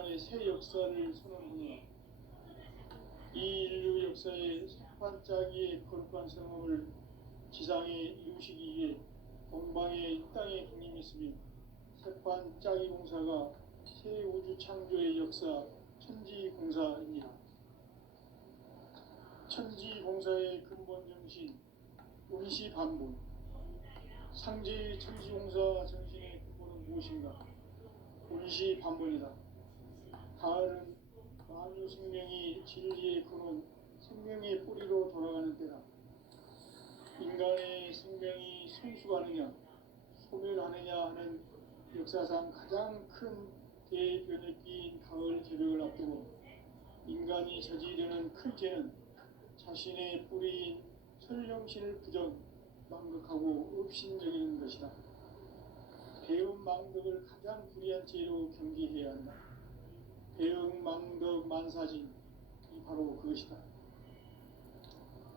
인간의 새 역사를 선언하노라. 이 인류 역사의 석판짜기의 거룩한 성업을 지상에 이루시기 위해 동방의 이 땅에 군림했으며 석판짜기 공사가 새 우주 창조의 역사 천지공사입니다. 천지공사의 근본 정신 운시반본. 상제의 천지공사 정신의 근본은 무엇인가? 운시반본이다. 가을은 만유 생명이 진리의 근원, 생명의 뿌리로 돌아가는 때다. 인간의 생명이 성숙하느냐, 소멸하느냐 하는 역사상 가장 큰 대변혁기인 가을 개벽을 앞두고 인간이 저지르는 큰 죄는 자신의 뿌리인 설령신을 부정, 망극하고 업신여기는 것이다. 배은망덕을 가장 불의한 죄로 경계해야 한다. 배은망덕 만사진이 바로 그것이다.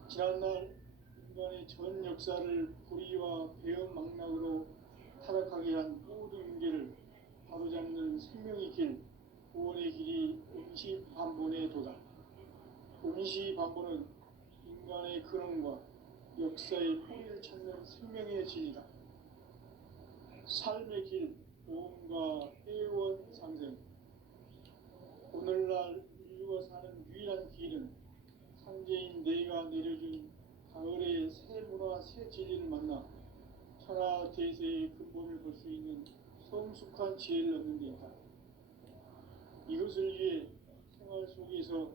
지난날 인간의 전 역사를 불의와 배은망락으로 타락하게 한 모든 윤계를 바로잡는 생명의 길, 구원의 길이 운시반본의 도다. 운시반본은 인간의 근원과 역사의 뿌리를 찾는 생명의 진리다. 삶의 길, 보험과 회원 상생. 오늘날 인류가 사는 유일한 길은 상제인 내가 내려준 가을의 새 문화, 새 진리를 만나 천하 대세의 근본을 볼 수 있는 성숙한 지혜를 얻는 데 있다. 이것을 위해 생활 속에서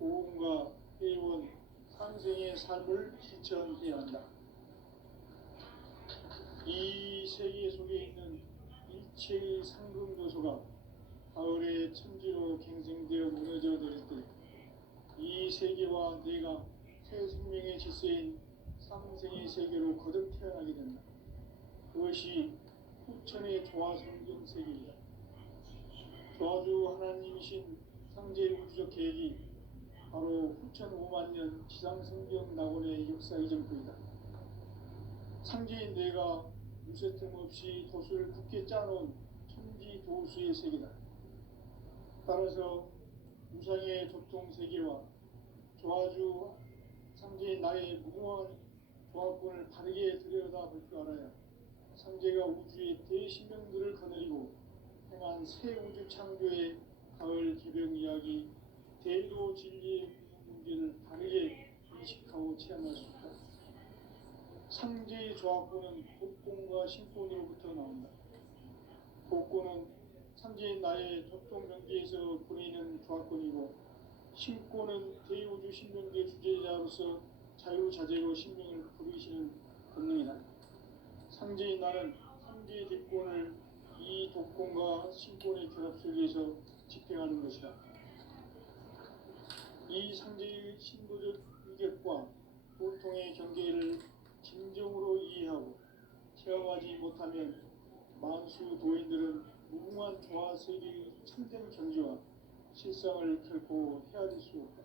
보험과 회원, 상생의 삶을 실천해야 한다. 이 세계 속에 있는 일체의 상금도소가 가을의 천지로 갱생되어 무너져 내릴 때 이 세계와 내가 새 생명의 질서인 상생의 세계로 거듭 태어나게 된다. 그것이 후천의 조화성경 세계이다. 조화주 하나님이신 상제 우주적 계획이 바로 후천 5만년 지상성경 낙원의 역사 이전부이다. 상제인 내가 무쇠틈 없이 도수를 굳게 짜놓은 천지도수의 세계다. 따라서 우상의 조통세계와 조화주 상제인 나의 무궁한 조합권을 바르게 들여다볼 줄 알아야 상제가 우주의 대신명들을 거느리고 행한 새 우주 창조의 가을 개벽 이야기, 대도 진리의 문제를 바르게 인식하고 체험할 수 있다. 상제의 조합권은 복권과 신권으로부터 나온다. 복권은 상제인 나의 조통명계에서 보내는 조합권이고, 신권은 대우주 신명계 주제자로서 자유자재로 신명을 부르시는 권능이다. 상제인 나는 상제의 대권을 이 독권과 신권의 결합 속에서 집행하는 것이다. 이 상제의 신도적 위격과 보통의 경계를 진정으로 이해하고 체험하지 못하면 만수 도인들은 무궁한 조화세계의 참된 경지와 실상을 결코 헤아릴 수 없다.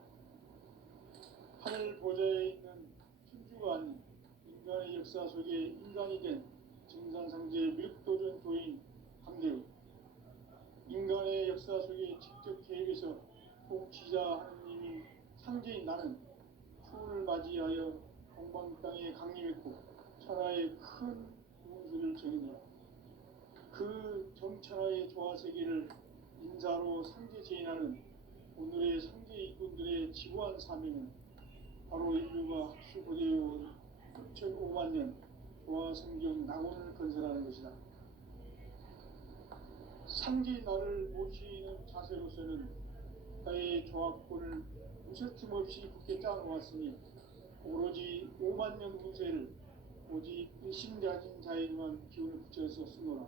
하늘 보좌에 있는 천주가 아닌 인간의 역사 속에 인간이 된 증산상제 밀도전 도인 함대의 인간의 역사 속에 직접 계획해서 통치자 하느님인 상제인 나는 추운을 맞이하여 동방 땅에 강림했고 천하의 큰 운수를 정의하라. 그 정천하의 조화세계를 인사로 상제 제인하는 오늘의 상제 일꾼들의 지구한 사명은 바로 인류가 합수고대해온 6,500만 년 조화성경 낙원을 건설하는 것이다. 상제인 나를 모시는 자세로서는 나의 조합권을 무쇠틈 없이 굳게 짜놓았으니 오로지 5만 년 운세를 오직 일심 가진 자에게만 기운을 붙여서 쓰노라.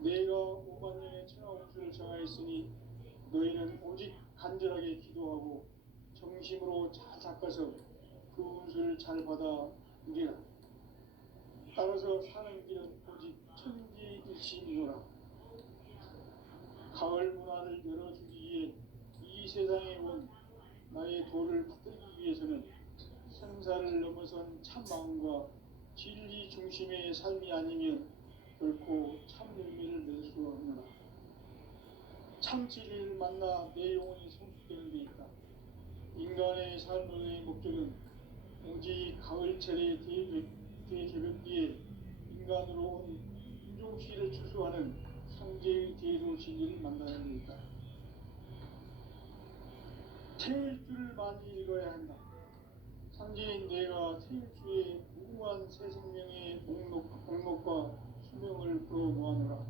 내가 5만 년의 천하 운수를 정하였으니 너희는 오직 간절하게 기도하고 정심으로 잘 닦아서 그 운수를 잘 받아 누리라. 따라서 사는 길은 오직 천지일심이노라. 가을 문화를 열어주기 위해 이 세상에 온 나의 도를 받들기 위해서는 생사를 넘어선 참마음과 진리 중심의 삶이 아니면 결코 참 열매를 맺을 수가 없노라. 참 진리를 만나 내 영혼이 성숙되는 데 있다. 인간의 삶의 목적은 오직 가을철의 대개벽기에 인간으로 온 인종시를 추수하는 상제의 대도 진리를 만나는 데 있다. 태일주를 많이 읽어야 한다. 상제인 내가 태일주의 무궁한 새 생명의 목록과 수명을 풀어놓아노라.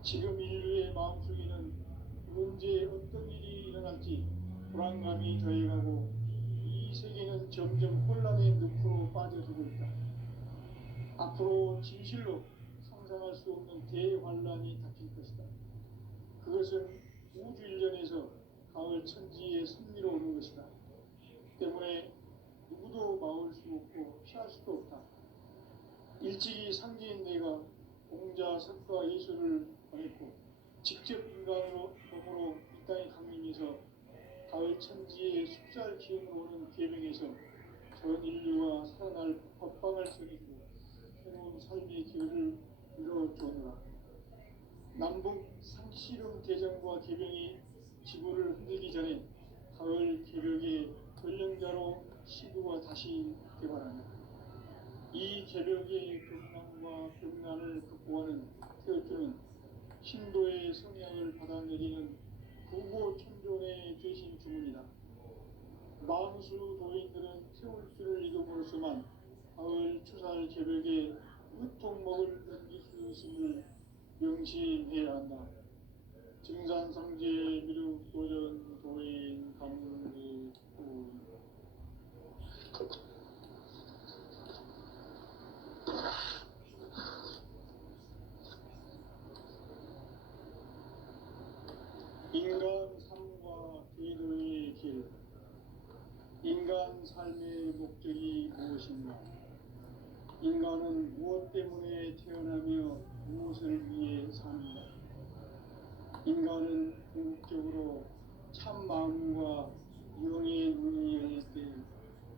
지금 인류의 마음속에는 언제 어떤 일이 일어날지 불안감이 더해가고 이 세계는 점점 혼란의 늪으로 빠져들고 있다. 앞으로 진실로 상상할 수 없는 대환란이 닥칠 것이다. 그것은 우주 일련에서 가을 천지의 섭리로 오는 것이다. 때문에 누구도 막을 수 없고 피할 수도 없다. 일찍이 상제인 내가 공자, 석가, 예수를 보냈고 직접 인간으로 몸으로 이 땅에 강림해서 가을 천지의 숫살 기운으로 오는 계명에서 전 인류가 살아날 법방을 서리고 새로운 삶의 길을 이뤄주노라. 남북 상씨름 대전과 계명이 지구를 흔들기 전에 가을 개벽의 전령자로 시구가 다시 개발한다. 이 개벽의 경랑과 병난을 극복하는 태어주는 신도의 성향을 받아내리는 구고천존의 되신 주문이다. 만수 도인들은 태울주를 읽음으로써만 가을 추살 개벽에 으통먹을 넘길 수 있음을 명심해야 한다. 증산상제 미륵도전 도인 감리구 인간 삶과 대도의 길. 인간 삶의 목적이 무엇인가? 인간은 무엇 때문에 태어나며 무엇을 위해 사는가? 인간은 궁극적으로 참 마음과 영의 눈이 열릴 때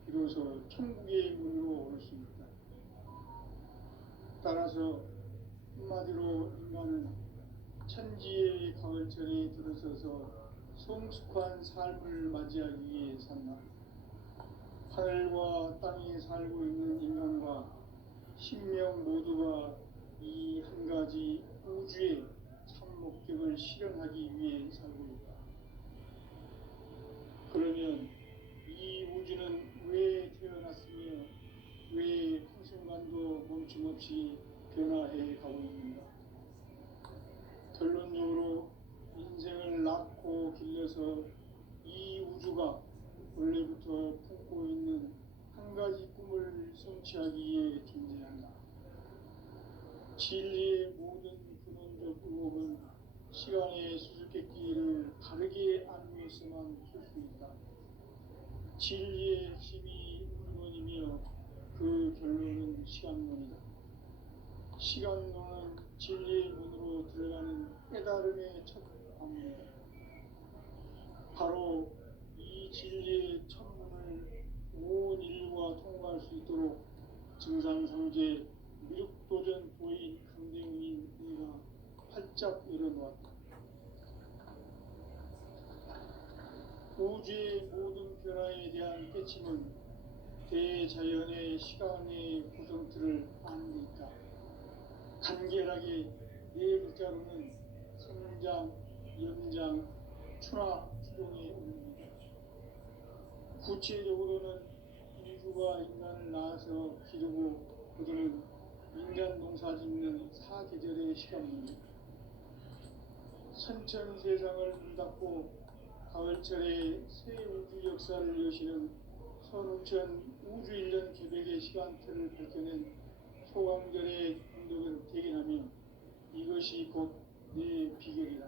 비로소 천국의 문으로 올 수 있다. 따라서 한마디로 인간은 천지의 가을철에 들어서서 성숙한 삶을 맞이하기 위해 산다. 하늘과 땅에 살고 있는 인간과 신명 모두가 이 한 가지 우주의 참 목적을 실현하기 위해 살고 있다. 그러면 이 우주는 왜 태어났으며 왜 한순간도 멈춤없이 변화해 가고 있는가? 결론적으로 인생을 낳고 길러서 이 우주가 원래부터 품고 있는 한 가지 꿈을 성취하기 위해 존재한다. 진리의 모든 근원적 의혹은 시간의 수수께끼를 바르게 알면서만 풀 수 있다. 진리의 핵심이 근원이며 그 결론은 시간론이다. 시간론은 진리의 문으로 들어가는 깨달음의 첫 방문이다. 바로 이 진리의 첫 문을 온 인류가 통과할 수 있도록 증산상제 미륵도전 도인 강대훈인 이가 활짝 열어놓았다. 우주의 모든 변화에 대한 깨침은 대자연의 시간의 구성틀을 아는 데 있다. 간결하게 네 글자로는 성장, 연장, 추나 추동의 의미입니다. 구체적으로는 인류가 인간을 낳아서 기르고 그들은 인간 농사 짓는 사계절의 시간입니다. 선천 세상을 문닫고 가을철에 새 우주 역사를 여시는 선우천 우주 일년 개벽의 시간틀을 밝혀낸 소강절의 공덕은 대견하며 이것이 곧 내 비결이다.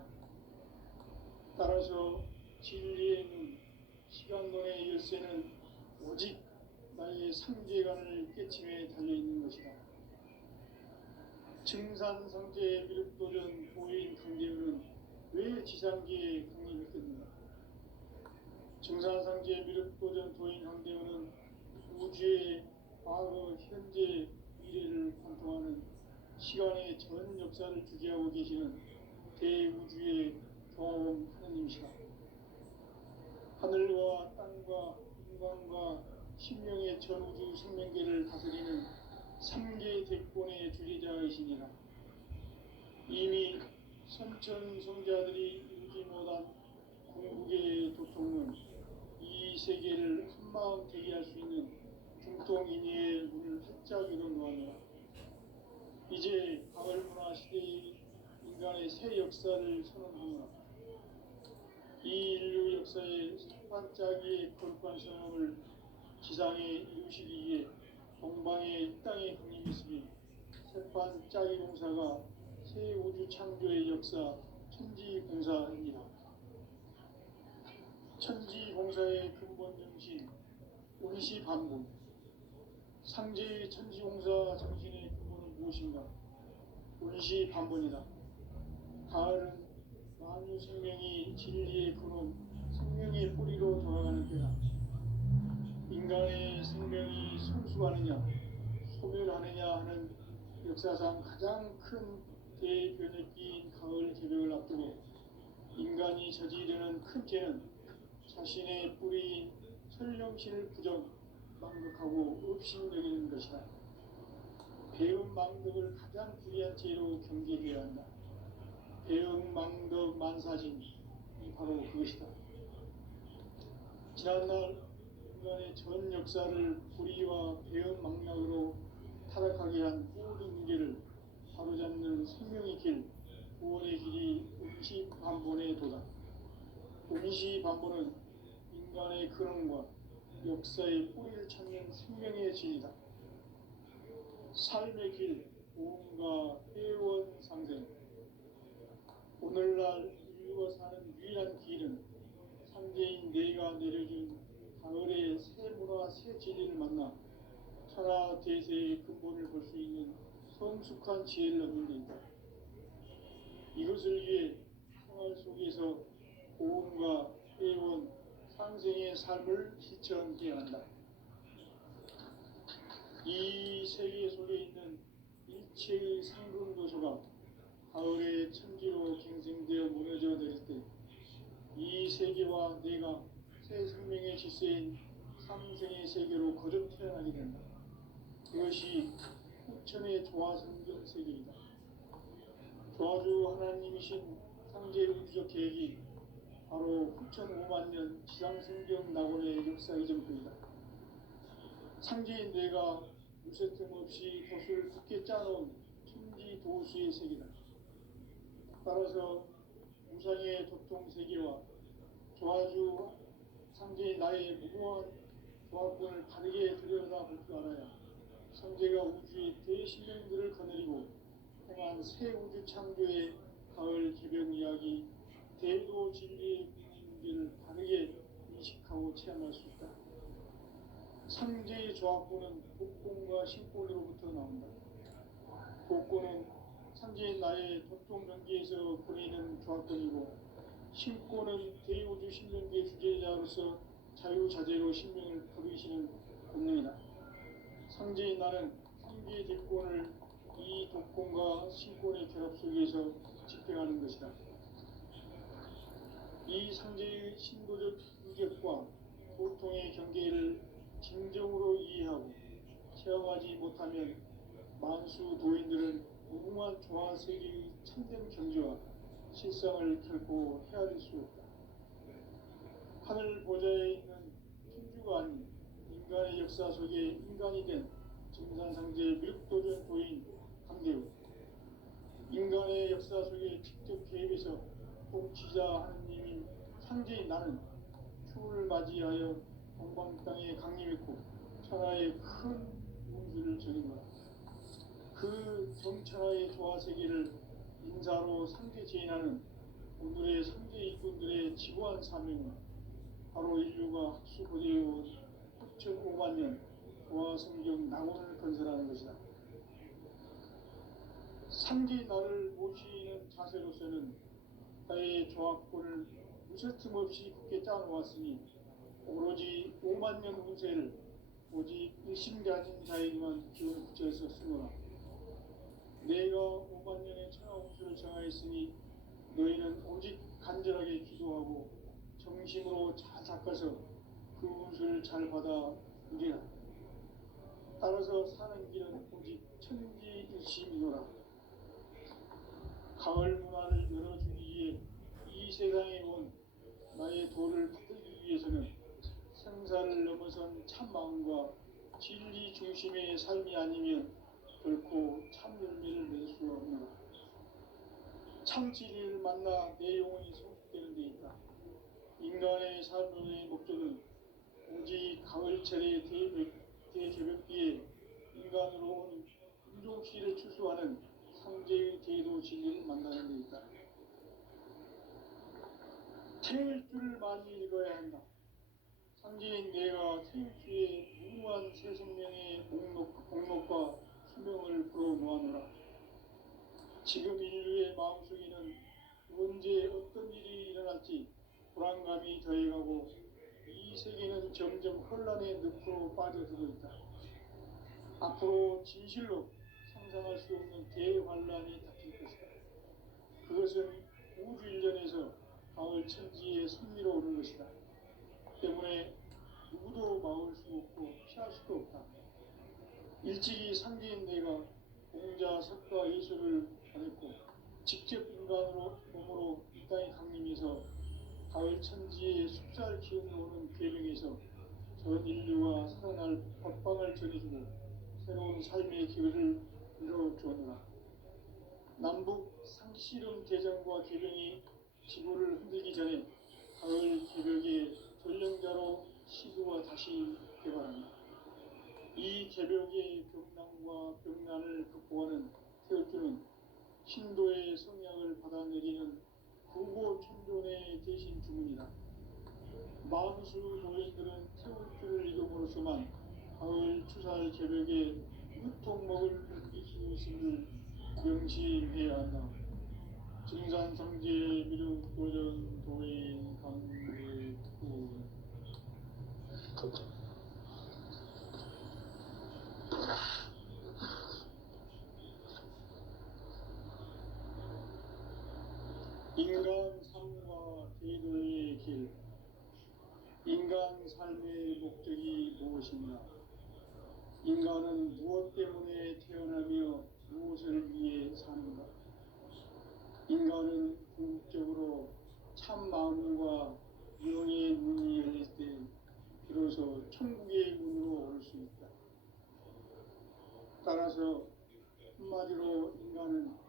따라서 진리의 눈, 시간론의 열쇠는 오직 나의 상제관을 깨침에 달려있는 것이다. 증산상제 미륵도전 도인 강대훈은 왜 지상계에 강림했겠는가? 증산상제 미륵도전 도인 강대훈은 우주의 과거, 현재, 미래를 관통하는 시간의 전 역사를 주재하고 계시는 대우주의 경험 하느님이시라. 하늘과 땅과 인간과 신명의 전우주 생명계를 다스리는 삼계 대권의 주제자이시니라. 이미 선천성자들이 이루지 못한 궁극의 도통은 이 세계를 한마음 되게 할 수 있는 중통인의의 문을 활짝 열어놓았노라. 이제 가을문화 시대의 인간의 새 역사를 선언하노라. 이 인류 역사의 첫 반짝이의 거룩한 성험을 지상에 이루시기 위해 동방의 이 땅에 강림했으니 새반짝이 공사가 새 우주 창조의 역사 천지공사입니다. 천지공사의 근본 정신 운시반본. 상제의 천지공사 정신의 근본은 무엇인가? 운시반본이다. 가을은 만유 생명이 진리의 근원, 생명의 뿌리로 돌아가는 때다. 인간의 생명이 성숙하느냐, 소멸하느냐 하는 역사상 가장 큰 대변혁기인 가을 개벽을 앞두고 인간이 저지르는 큰 죄는 자신의 뿌리인 설령신을 부정, 망극하고 업신여기는 것이다. 배음 망덕을 가장 불의한 죄로 경계되어야 한다. 배음 망덕 만사진이 바로 그것이다. 지난날 인간의 전 역사를 불의와 배음 망락으로 타락하게 한 모든 문제를 바로잡는 생명의 길, 구원의 길이 운시반본의 도다. 운시반본은 인간의 근원과 역사의 뿌리를 찾는 생명의 진리다. 삶의 길, 보험과 회원 상생. 오늘날 인류가 사는 유일한 길은 삼재인 내가 내려준 가을의 새 문화 새 진리를 만나 천하 대세의 근본을 볼 수 있는 성숙한 지혜를 얻는 데 있다. 이것을 위해 생활 속에서 보험과 회원, 상생의 삶을 실천해야 한다. 이 세계 속에 있는 일체의 상금도서가 가을의 천지로 갱생되어 무너져 내릴 때 이 세계와 내가 새 생명의 질서인 상생의 세계로 거듭 태어나게 된다. 이것이 후천의 조화성경 세계이다. 조화주 하나님이신 상제 우주적 계획이 바로 후천 5만년 지상성경 낙원의 역사 이전부이다. 상제인 내가 무쇠틈 없이 돛을 굳게 짜놓은 천지 도수의 세계다. 따라서 우상의 도통 세계와 조화주 상제인 나의 무모한 조합권을 바르게 들여다볼 줄 알아야 상제가 우주의 대신령들을 거느리고 행한 새 우주 창조의 가을 개벽 이야기, 대도 진리의 문제를 바르게 인식하고 체험할 수 있다. 상제의 조합권은 복권과 신권으로부터 나온다. 복권은 상제인 나의 도통 경계에서 보내는 조합권이고, 신권은 대우주 신명계 주제자로서 자유자재로 신명을 부르시는 본능이다. 상제인 나는 상계의 대권을 이 독권과 신권의 결합 속에서 집행하는 것이다. 이 상제의 신도적 인격과 보통의 경계를 진정으로 이해하고 체험하지 못하면 만수 도인들은 무궁한 조화세계의 참된 경지와 실상을 결코 헤아릴 수 없다. 하늘 보좌에 있는 천주가 아닌 인간의 역사 속에 인간이 된 정산상제의 밀도전 도인 강대우, 인간의 역사 속에 직접 개입해서 통치자 하느님인 상제인 나는 추을 맞이하여 동방 땅에 강림했고 천하의 큰 문수를 정인 거다. 그 정천하의 조화세계를 인사로 상제 제인하는 오늘의 상제 일꾼들의 지구한 사명은 바로 인류가 학수고대해온 9,5만 년 조화성경 낙원을 건설하는 것이다. 상제 나를 모시는 자세로서는 나의 조합권을 무쇠틈 없이 굳게 짜놓았으니 오로지 5만 년 운세를 오직 일심가진 자에게만 기원 붙여서 쓰노라. 내가 5만 년의 천하 운수를 정하였으니 너희는 오직 간절 중심으로 잘 닦아서 그 운수를 잘 받아 누리라. 따라서 사는 길은 오직 천지일심이노라. 가을 문화를 열어주기 위해 이 세상에 온 나의 도를 받들기 위해서는 생사를 넘어선 참 마음과 진리 중심의 삶이 아니면 결코 참 열매를 낼 수 없노라. 참 진리를 만나 내 영혼이 성숙되는 데 있다. 인간의 삶의 목적은 오직 가을철의 대개벽비에 인간으로 온 인종씨를 추수하는 상제의 대도 진리를 만나는 데 있다. 태울 줄을 많이 읽어야 한다. 상제인 내가 태울 주의 무궁한 새 생명의 목록과 수명을 불어놓아노라. 지금 인류의 마음속에는 언제 어떤 일이 일어날지 불안감이 더해가고 이 세계는 점점 혼란의 늪으로 빠져들고 있다. 앞으로 진실로 상상할 수 없는 대환란이 닥칠 것이다. 그것은 우주 일전에서 가을 천지의 섭리로 오는 것이다. 때문에 누구도 막을 수 없고 피할 수도 없다. 일찍이 상제인 내가 공자, 석가, 예수를 보냈고 직접 인간으로 몸으로 이 땅에 강림해서 가을 천지의 숲살 기운이 오는 계명에서 전 인류와 살아날 법방을 전해주고 새로운 삶의 기회를 열어주었노라. 남북 상씨름 대전과 개병이 지구를 흔들기 전에 가을 개벽의 전령자로 시구가 다시 개발한다. 이 개벽의 벽난과 벽난을 극복하는 태어주는 신도의 성약을 받아내리는 구고 천존의 대신 주문이다. 만수 노인들은 태울줄을 이름으로서만 가을 추살 개벽에 유통먹을 느낄 수 있음을 명심해야 한다. 증산성제 미륵도전 도인 강대구 인간 삶과 대도의 길. 인간 삶의 목적이 무엇인가? 인간은 무엇 때문에 태어나며 무엇을 위해 사는가? 인간은 궁극적으로 참 마음과 영의 문이 열릴 때 비로소 천국의 문으로 올 수 있다. 따라서 한마디로 인간은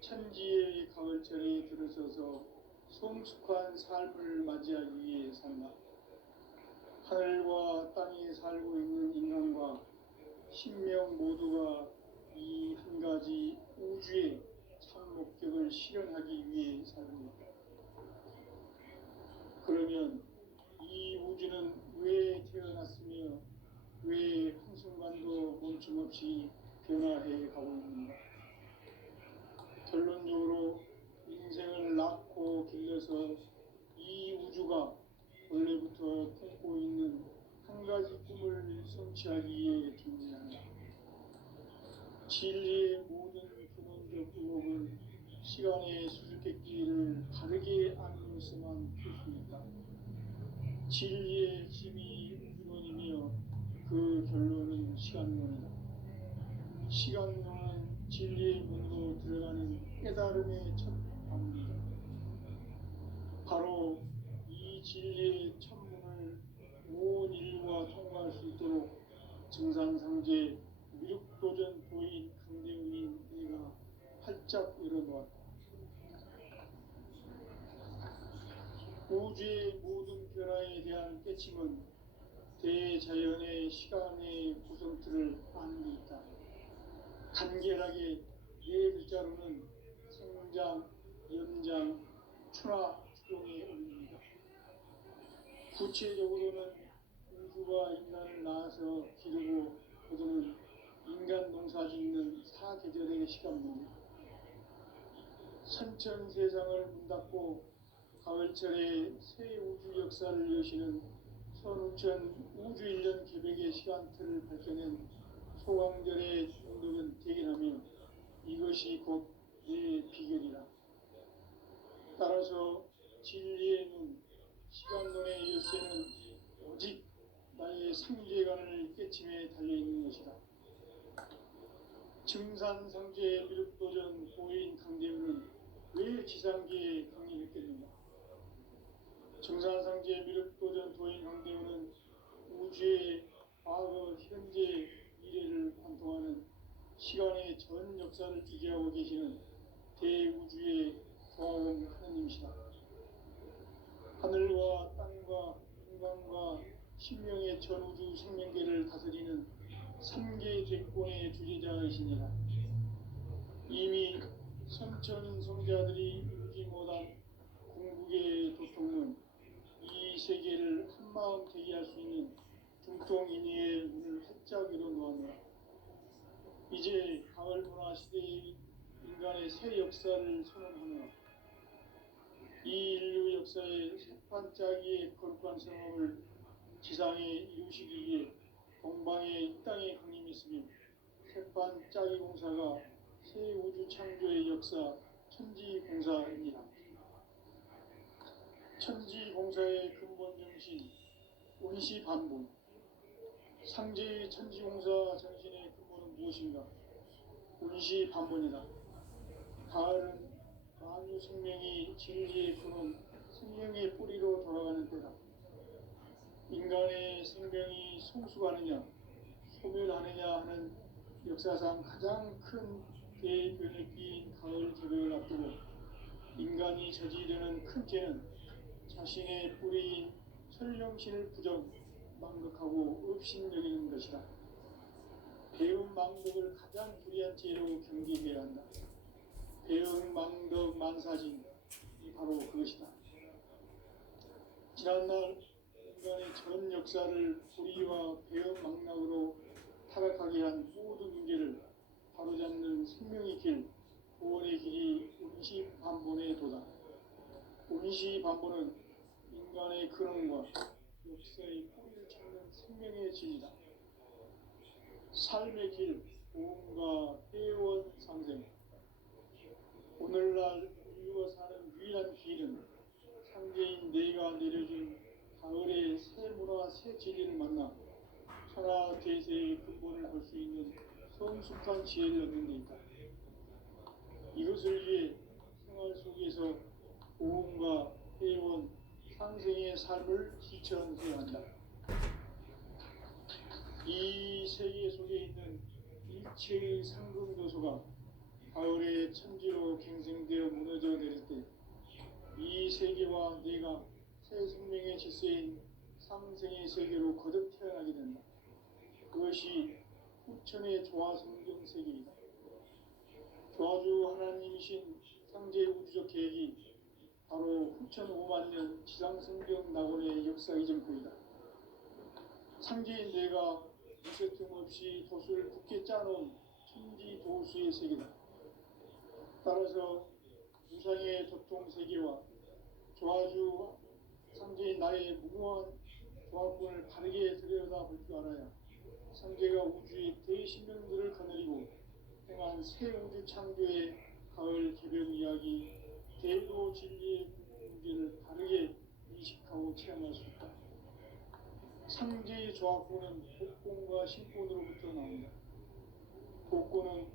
천지의 가을철에 들어서서 성숙한 삶을 맞이하기 위해 산다. 하늘과 땅에 살고 있는 인간과 신명 모두가 이 한 가지 우주의 참 목적을 실현하기 위해 살고 있다. 그러면 이 우주는 왜 태어났으며 왜 한순간도 멈춤없이 변화해 가고 있는가? 결론적으로 인생을 낳고 길러서 이 우주가 원래부터 품고 있는 한 가지 꿈을 성취하기 위해 존재한다. 진리의 모든 근원적 의혹은 시간의 수수께끼를 바르게 알면서만 풀 수 있다. 진리의 힘이 우주론이며 그 결론은 시간론이다. 시간론은 진리의 문으로 들어가는 깨달음의 첫 방문이다. 바로 이 진리의 천문을 온 인류가 통과할 수 있도록 증산상제 미륵도전 도인 강대웅인 내가 활짝 열어놓았다. 우주의 모든 변화에 대한 깨침은 대자연의 시간의 구성틀을 아는 데 있다. 간결하게 네 글자로는 생장, 연장, 추나 추동에 올립니다. 구체적으로는 우주가 인간을 낳아서 기르고 거두는 인간 농사 짓는 사계절의 시간입니다. 선천 세상을 문 닫고 가을철에 새 우주 역사를 여시는 선우천 우주 1년 개벽의 시간틀을 밝혀낸 소강절의 운동은 대견하며 이것이 곧 내 비결이라. 따라서 진리의 눈, 시간론의 열쇠는 오직 나의 상제관을 깨침에 달려있는 것이다. 증산상제의 미륵도전 보인 강대우는 왜 지상계에 강림했겠는가? 증산상제의 미륵도전 도인 강대우는 우주의 과거, 현재, 미래를 관통하는 시간의 전 역사를 주재하고 계시는 대우주의 조화원 하느님이시다. 하늘과 땅과 인간과 신명의 전우주 생명계를 다스리는 삼계 죄권의 주재자이시니라. 이미 선천 성자들이 이루지 못한 궁극의 도통은 이 세계를 한마음 되게 할 수 있는 중통인의의 문을 활짝 열어놓았노라. 이제 가을 문화 시대의 인간의 새 역사를 선언하노라. 이 인류 역사의 새판짜기의 거룩한 성함을 지상에 이루시기 위해 동방의 이 땅에 강림했으며 새판짜기 공사가 새 우주 창조의 역사 천지공사입니다. 천지공사의 근본 정신 원시반본. 상제의 천지공사 정신의 근본은 무엇인가? 원시반본이다. 가을은 만유 생명이 진리의 근원, 생명의 뿌리로 돌아가는 때다. 인간의 생명이 성숙하느냐, 소멸하느냐 하는 역사상 가장 큰 대변혁기인 가을 개벽을 앞두고 인간이 저지르는 큰 죄는 자신의 뿌리인 설령신을 부정, 망극하고 업신여기는 것이다. 배움 망덕을 가장 불의한 죄로 경계해야 한다. 배움 망덕 만사진이 바로 그것이다. 지난날 인간의 전 역사를 불의와 배움 망락으로 타락하게 한 모든 문제를 바로잡는 생명의 길, 구원의 길이 원시반본의 도다. 원시반본은 인간의 근원과 역사의 뿌리를 찾는 생명의 진이다. 삶의 길, 보험과 회원 상생. 오늘날 인류가 사는 유일한 길은 상제인 내가 내려준 가을의 새 문화, 새 진리를 만나 천하 대세의 근본을 볼 수 있는 성숙한 지혜를 얻는 데 있다. 이것을 위해 생활 속에서 보험과 회원, 상생의 삶을 실천해야 한다. 이 세계 속에 있는 일체의 상금도소가 가을의 천지로 갱생되어 무너져 내릴 때 이 세계와 내가 새 생명의 질서인 상생의 세계로 거듭 태어나게 된다. 그것이 후천의 조화성경 세계이다. 조화주 하나님이신 상제 우주적 계획이 바로 후천 5만 년 지상성경 낙원의 역사 이전표이다. 상제인 내가 무쇠 틈없이 도수를 굳게 짜놓은 천지 도수의 세계다. 따라서 무상의 도통 세계와 조화주 상제인 나의 무궁한 조합군을 바르게 들여다볼 줄 알아야 상제가 우주의 대신명들을 거느리고 행한 새 우주 창조의 가을 개벽 이야기, 대도 진리의 문제를 바르게 인식하고 체험할 수 있다. 상제의 조합군은 복권과 신권으로부터 나온다. 복권은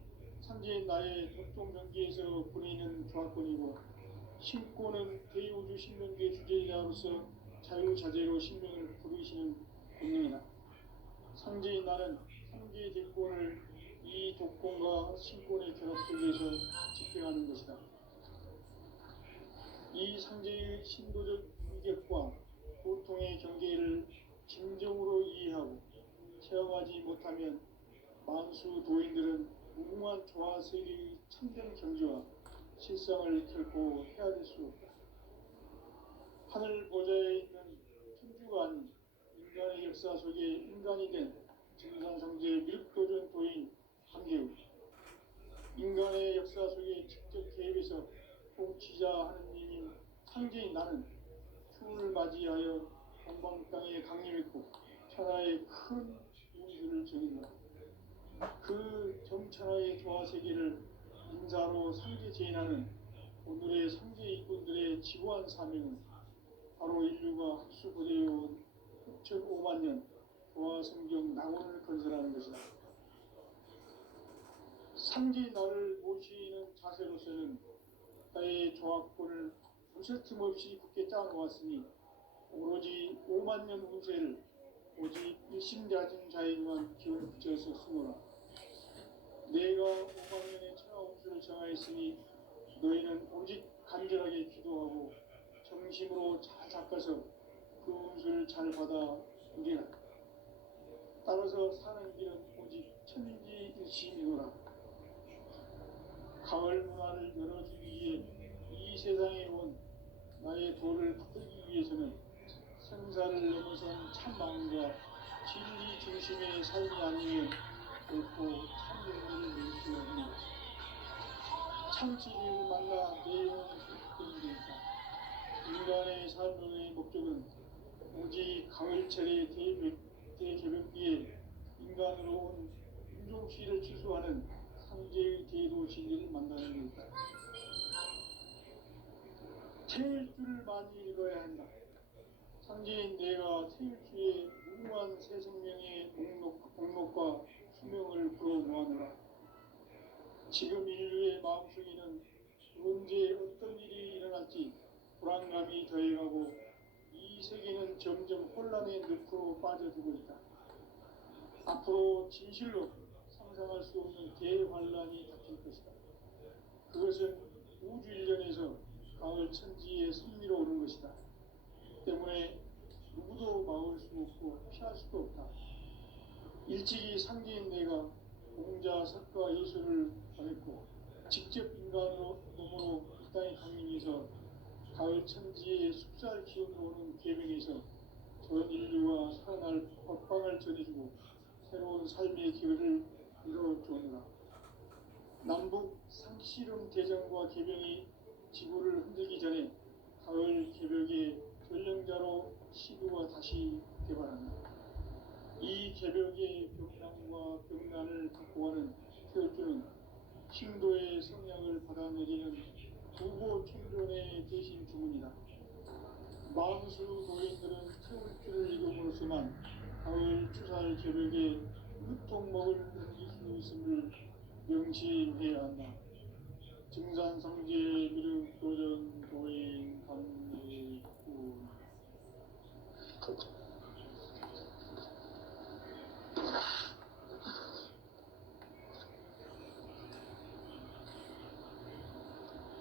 상제인 나의 도통 경계에서 보내는 조합권이고, 신권은 대우주 신명계 주제자로서 자유자재로 신명을 부르시는 권능이다. 상제인 나는 상제의 대권을 이 독권과 신권의 결합 속에서 집행하는 것이다. 이 상제의 신도적 위격과 고통의 경계를 진정으로 이해하고 체험하지 못하면 만수 도인들은 무궁한 조화세계의 참된 경지와 실상을 결코 헤아릴 수 없다. 하늘 보좌에 있는 천주가 아닌 인간의 역사 속에 인간이 된 증산상제의 미륵도전 도인 한계우, 인간의 역사 속에 직접 개입해서 통치자 하느님인 상제인 나는 추운을 맞이하여 동방 땅에 강림했고 천하의 큰 용수를 정인다. 그 정천하의 조화세계를 인사로 상제 제인하는 오늘의 상제 일꾼들의 지고한 사명은 바로 인류가 학수고대해온 흑천 5만 년 도화성경 낙원을 건설하는 것이다. 상지 나를 모시는 자세로서는 나의 조합권을 무쇠 틈 없이 굳게 짜놓았으니 오로지 5만 년 운세를 오직 일심자진 자에게만 기운을 붙여서 쓰노라. 내가 5만 년의 천하 운수를 정하였으니 너희는 오직 간절하게 기도하고 정심으로 잘 닦아서 그 운수를 잘 받아 누리라. 따라서 사는 길은 오직 천지일심이노라. 가을 문화를 열어주기 위해 이 세상에 온 나의 도를 받들기 위해서는 생사를 넘어선 참마음과 진리 중심의 삶이 아니면 결코 참정리를 이룰 수 없는 참진리를 만나 내 영혼을 회복되는 데있다. 인간의 삶의 목적은 오직 가을철의 대개벽기에 인간으로 온 인종시를 취소하는 상제의 대도 진리를 만나는 데있다. 태일 줄을 많이 읽어야 한다. 상제인 내가 태일주의 무궁한 새 생명의 목록과 수명을 불어모아노라. 지금 인류의 마음속에는 언제 어떤 일이 일어날지 불안감이 더해가고 이 세계는 점점 혼란의 늪으로 빠져들고 있다. 앞으로 진실로 상상할 수 없는 대환란이 닥칠 것이다. 그것은 우주 일련에서 가을 천지의 섭리로 오는 것이다. 때문에 누구도 막을 수 없고 피할 수도 없다. 일찍이 상제인 내가 공자, 석가, 예수를 보냈고 직접 인간으로 몸으로 이 땅에 강림해서 가을 천지의 숲살 기운으로 오는 계명에서 전 인류와 살아날 법방을 전해주고 새로운 삶의 기회를 이뤄주느라. 남북 상씨름 대전과 개병이 지구를 흔들기 전에 가을 개벽의 전령자로 시도가 다시 개발한다. 이 개벽의 병난과 병난을 극복하는 태울주는 신도의 성향을 받아내리는 부고 청존의 대신 주문이다. 만수 노인들은 태울주를 읽음으로써만 가을 추살 개벽에 으통먹을 넘길 수 있음을 명심해야 한다. 증산성제 미륵 도전 도인 감리군.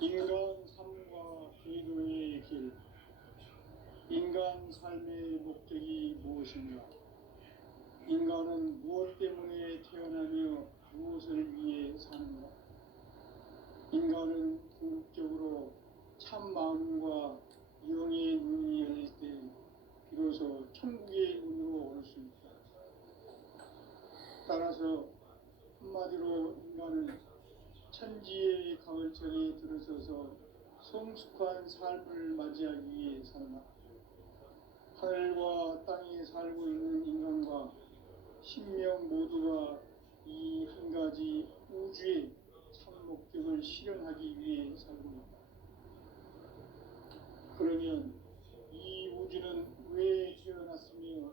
인간 삶과 기도의 길. 인간 삶의 목적이 무엇인가? 인간은 무엇 때문에 태어나며 무엇을 위해 사는가? 인간은 궁극적으로 참 마음과 영의 눈이 열릴 때 비로소 천국의 문으로 올 수 있다. 따라서 한마디로 인간은 천지의 가을철에 들어서서 성숙한 삶을 맞이하기 위해 산다. 하늘과 땅에 살고 있는 인간과 신명 모두가 이 한 가지 우주의 참 목적을 실현하기 위해 살고 있다. 그러면 이 우주는 왜 태어났으며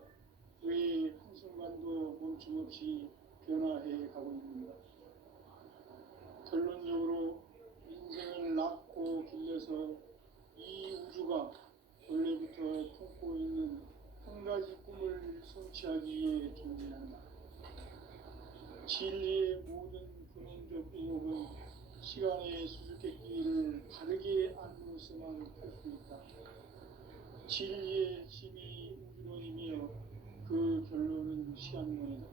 왜 한순간도 멈춤없이 변화해 가고 있는가? 결론적으로 인생을 낳고 길러서 이 우주가 원래부터 품고 있는 한 가지 꿈을 성취하기 위해 존재한다. 진리의 모든 근원적 의혹은 시간의 수수께끼를 바르게 안으로서만 할 수 있다. 진리의 핵심이 우주론이며 그 결론은 시간론이다.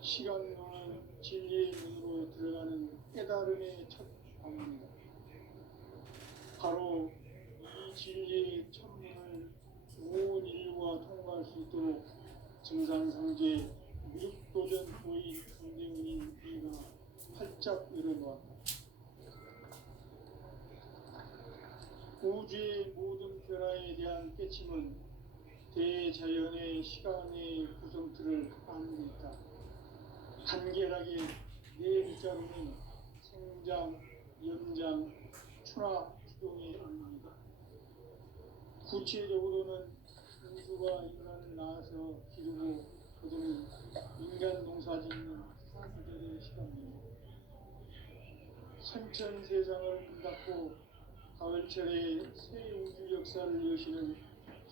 시간론은 진리의 문으로 들어가는 깨달음의 첫 방문이다. 바로 이 진리의 첫문을 온 인류가 통과할 수 있도록 증산상제 미륵도전 도인 강대원인 이가 활짝 열어놓았다. 우주의 모든 변화에 대한 깨침은 대자연의 시간의 구성틀을 아는 데 있다. 간결하게 네 글자로는 생장, 연장, 추락, 추동의 의미이다. 구체적으로는 우주가 인간을 낳아서 기르고 거두는 인간 농사 짓는 시대의 시간입니다. 선천 세상을 문 닫고 가을철에 새 우주 역사를 여시는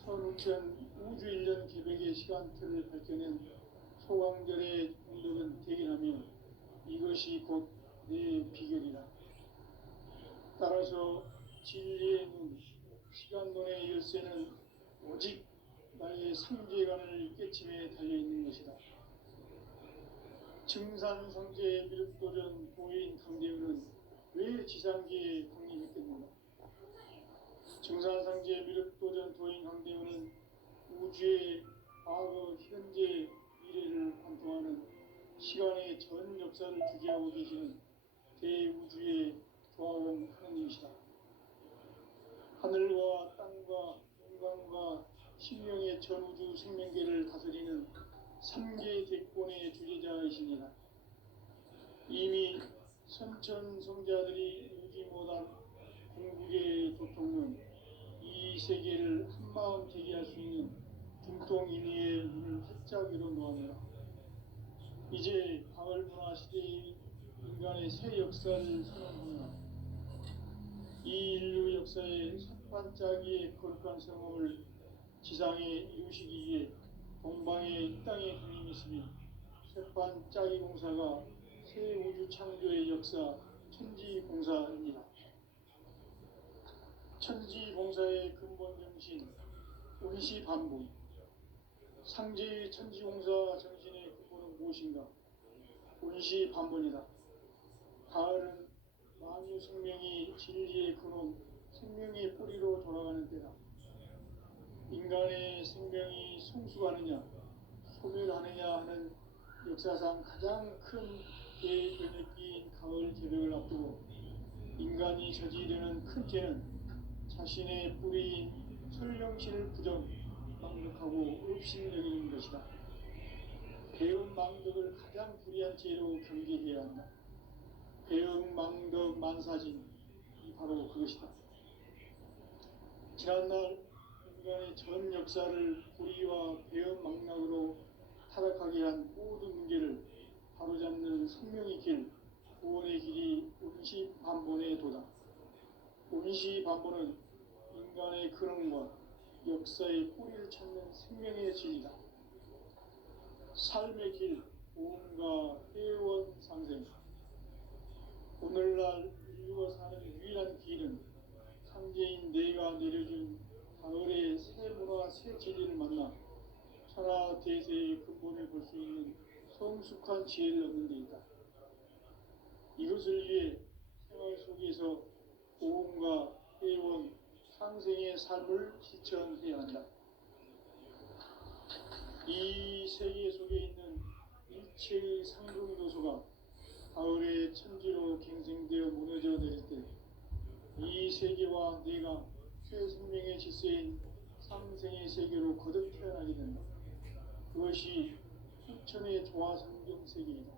선우천 우주 1년 개백의 시간틀을 밝혀낸 소강절의 운동은 대견하며 이것이 곧 내 비결이다. 따라서 진리의 눈, 시간론의 열쇠는 오직 나의 상제관을 깨침에 달려있는 것이다. 증산성제의 미륵도전 보인 강대우는 왜 지상계에 강림했겠는가? 증산성제의 미륵도전 도인 강대우는 우주의 과거, 현재, 미래를 관통하는 시간의 전 역사를 주재하고 계시는 대우주의 조화원 하나님이시다. 하늘과 땅과 인간과 신명의 전우주 생명계를 다스리는 3개 대권의 주재자이시니라. 이미 선천성자들이 누지 못한 궁극의 도통은 이 세계를 한마음 되게 할 수 있는 중통인의의 눈을 활짝 열어 놓았노라. 이제 가을 문화 시대의 인간의 새 역사를 선언하노라. 이 인류 역사의 첫 반짝이의 거룩한 성험을 지상에 이루시기 위해 동방의 이 땅에 주님이 있으며 셋반짜기 공사가 새 우주 창조의 역사 천지공사입니다. 천지공사의 근본 정신 원시반복. 상제의 천지공사 정신의 근본은 무엇인가? 원시반복이다. 가을은 만유 생명이 진리의 근원, 생명의 뿌리로 돌아가는 때다. 인간의 생명이 성숙하느냐, 소멸하느냐 하는 역사상 가장 큰 대변혁기인 가을 개벽을 앞두고 인간이 저지르는 큰 죄는 자신의 뿌리인 설령신을 부정, 망덕하고 업신여기는 것이다. 배움 망덕을 가장 불의한 죄로 경계해야 한다. 배움 망덕 만사진이 바로 그것이다. 지난날 인간의 전 역사를 불의와 배움 망락으로 타락하게 한 모든 문제를 바로잡는 생명의 길, 구원의 길이 원시반본의 도다. 원시반본은 인간의 근원과 역사의 뿌리를 찾는 생명의 진리다. 삶의 길, 보험과 회원 상생. 오늘날 인류가 사는 유일한 길은 상제인 내가 내려준 가을의 새 문화, 새 진리를 만나 천하 대세의 근본을 볼 수 있는 성숙한 지혜를 얻는 데 있다. 이것을 위해 생활 속에서 보험과 회원, 상생의 삶을 실천해야 한다. 이 세계 속에 있는 일체의 상승도소가 가을의 천지로 갱생되어 무너져 내릴 때 이 세계와 내가 새 생명의 질서인 상생의 세계로 거듭 태어나게 된다. 그것이 후천의 조화 성경 세계이다.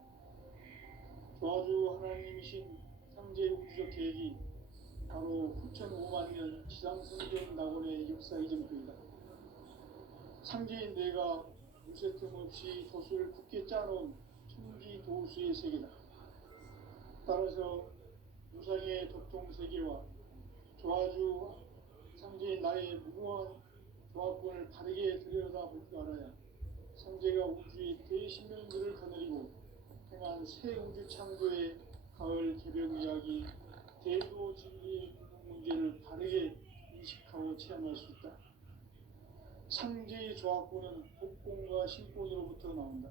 조화주 하나님이신 상제 우주적 계획이 바로 후천 5만 년 지상 성경 낙원의 역사 이전표이다. 상제인 내가 무쇠틈 없이 도수를 굳게 짜놓은 천지 도수의 세계다. 따라서 무상의 도통 세계와 조화주 상제인 나의 무궁한 조화권을 바르게 들여다볼 줄 알아야 상제가 우주의 대신명들을 거느리고 행한 새 우주 창조의 가을 개벽 이야기, 대도 진리의 문제를 바르게 인식하고 체험할 수 있다. 상제의 조화권은 복권과 신권으로부터 나온다.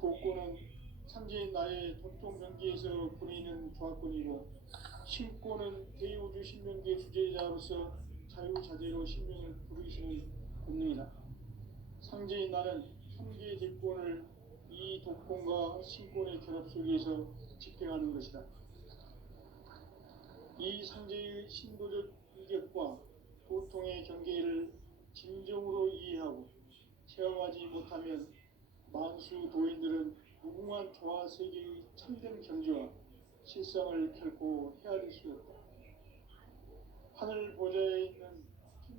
복권은 상제인 나의 도통 경계에서 부리는 조화권이고, 신권은 대우주 신명계 주제자로서 자유자재로 신명을 부르시는 본능이다. 상제인 나는 3개의 대권을 이 독권과 신권의 결합 속에서 집행하는 것이다. 이 상제의 신도적 인격과 고통의 경계를 진정으로 이해하고 체험하지 못하면 만수 도인들은 무궁한 조화 세계의 참된 경지와 실상을 결코 헤아릴 수 없다. 하늘 보좌에 있는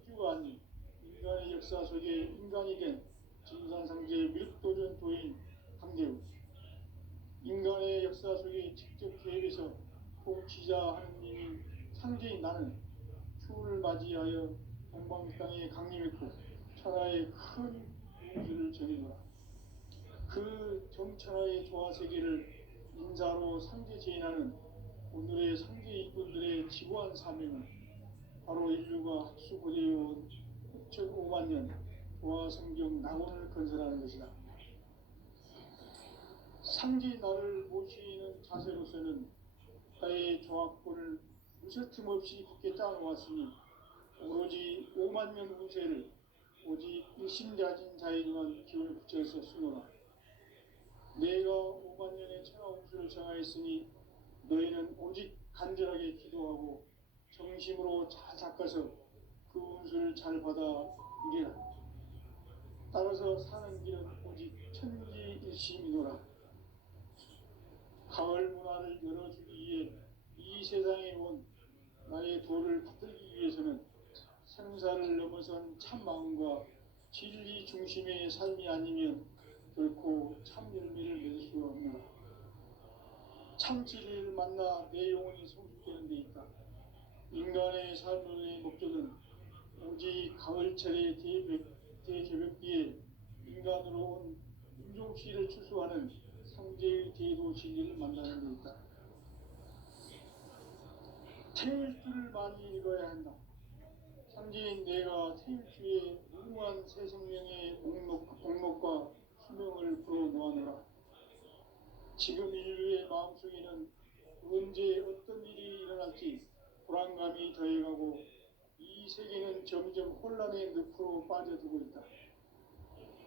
우주가 아닌 인간의 역사 속에 인간이 된 진산상제의 미륵도전 도인 강재우, 인간의 역사 속에 직접 개입해서 통치자 하느님인 상제인 나는 추후를 맞이하여 동방 땅에 강림했고 천하의 큰 우주를 정해노라. 그 정천하의 조화세계를 인사로 상제제인하는 오늘의 상제 일꾼들의 지구한 사명은 바로 인류가 학수고대해온 6,500만 년 조화성경 낙원을 건설하는 것이다. 상제 나를 모시는 자세로서는 나의 조합권을 무쇠틈 없이 굳게 짜놓았으니 오로지 5만 년 운세를 오직 일심가진 자에게만 기운을 붙여서 쓰노라. 내가 5만 년의 천하 운수를 정하였으니 너희는 오직 간절하게 기도하고 정심으로 잘 닦아서 그 운수를 잘 받아 이겨라. 따라서 사는 길은 오직 천지일심이노라. 가을 문화를 열어주기 위해 이 세상에 온 나의 도를 받들기 위해서는 생사를 넘어선 참 마음과 진리 중심의 삶이 아니면 결코 참 열매를 맺을 수가 없노라. 참 진리를 만나 내 영혼이 성숙되는 데 있다. 인간의 삶의 목적은 오직 가을철의 대개벽기에 인간으로 온 인종씨를 추수하는 상제의 대도 진리를 만나는 데 있다. 태일주를 많이 읽어야 한다. 상제인 내가 태일주의 무궁한 새 생명의 목록과 수명을 풀어놓아노라. 지금 인류의 마음속에는 언제 어떤 일이 일어날지 불안감이 더해가고 이 세계는 점점 혼란의 늪으로 빠져들고 있다.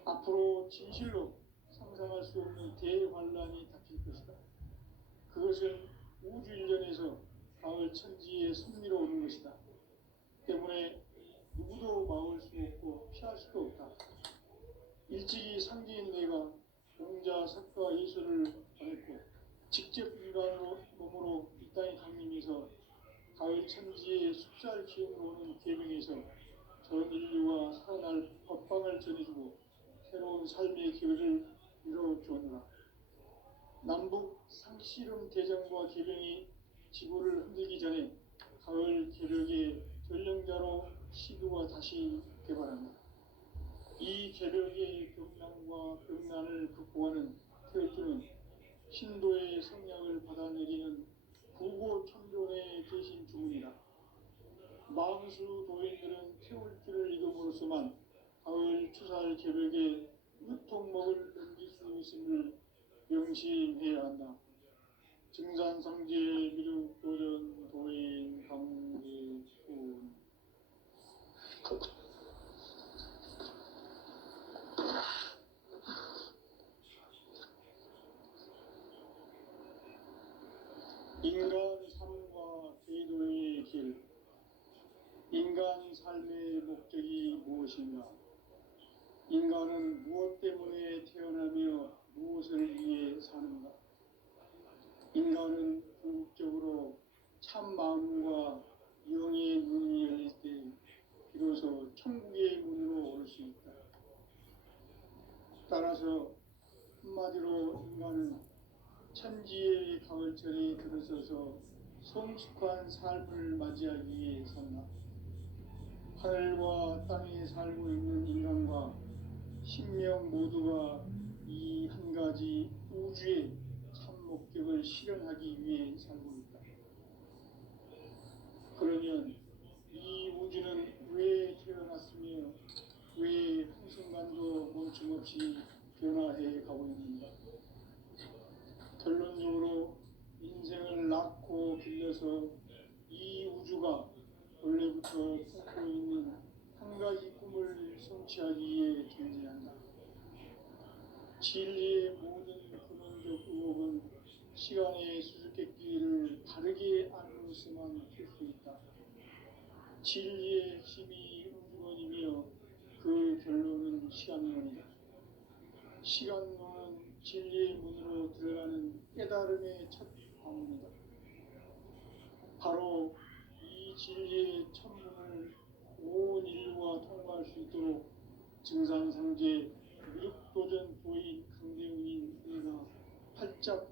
앞으로 진실로 상상할 수 없는 대환란이 닥칠 것이다. 그것은 우주일전에서 가을 천지의 섭리로 오는 것이다. 때문에 누구도 막을 수 없고 피할 수도 없다. 일찍이 상제인 내가 공자, 석가, 예수를 보냈고 직접 인간으로 몸으로 이 땅에 강림해서 가을 천지의 숲살 기운으로 오는 계명에서 전 인류가 살아날 법방을 전해주고 새로운 삶의 기회를 이뤄주었노라. 남북 상씨름 대전과 계명이 지구를 흔들기 전에 가을 개벽의 전령자로 시도가 다시 개발한다. 이 개벽의 격난과 격난을 극복하는 태일주는 신도의 성약을 받아내리는 부고천존의 대신 주문이다. 망수 도인들은 태일주를 읽음으로써만 가을 추살 개벽의 유통목을 넘길 수 있음을 명심해야 한다. 증산상제 미륵도전 도인 강재훈. 인간 삶과 제도의 길. 인간 삶의 목적이 무엇인가? 인간은 무엇 때문에 태어나며 무엇을 위해 사는가? 인간은 궁극적으로 참 마음과 영의 문이 열릴 때 비로소 천국의 문으로 올 수 있다. 따라서 한마디로 인간은 천지의 가을철에 들어서서 성숙한 삶을 맞이하기 위해 산다. 하늘과 땅에 살고 있는 인간과 신명 모두가 이 한 가지 우주의 참 목적을 실현하기 위해 살고 있다. 그러면 이 우주는 왜 태어났으며 왜 한순간도 멈춤없이 변화해 가고 있는가? 결론적으로 인생을 낳고 길러서 이 우주가 원래부터 품고 있는 한 가지 꿈을 성취하기 위해 존재한다. 진리의 모든 근원적 의혹은 시간의 수수께끼를 바르게 알므로서만 풀 수 있다. 진리의 핵심이 우주론이며 그 결론은 시간론이다. 시간론은 진리의 문으로 들어가는 깨달음의 첫 관문이다. 바로 이 진리의 천문을 온 인류가 있도록 증산상제 무력도전 도인 강대훈이 내가 활짝